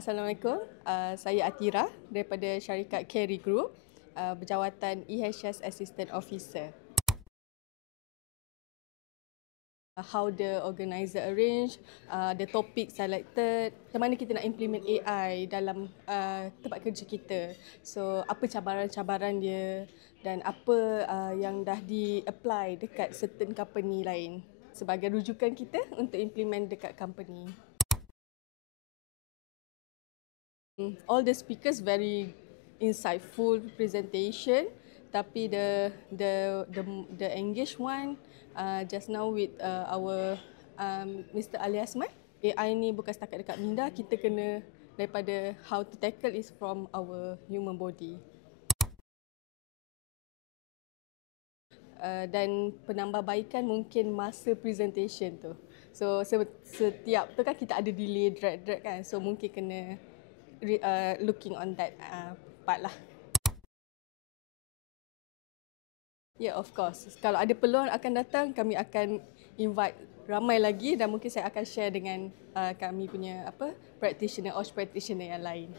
Assalamualaikum. Saya Atira daripada syarikat Carry Group, berjawatan EHS Assistant Officer. How the organizer arrange, the topic selected, macam mana kita nak implement AI dalam tempat kerja kita. So, apa cabaran-cabaran dia dan apa yang dah di-apply dekat certain company lain sebagai rujukan kita untuk implement dekat company. All the speakers very insightful presentation, tapi the engaged one just now with our Mr. Ali Asman. AI ni bukan setakat dekat minda, kita kena daripada how to tackle is from our human body. Dan penambahbaikan mungkin masa presentation tu. So setiap tu kan kita ada delay drag kan. So mungkin kena looking on that part lah. Yeah, of course. Kalau ada peluang akan datang, kami akan invite ramai lagi dan mungkin saya akan share dengan kami punya practitioner, OSH practitioner yang lain.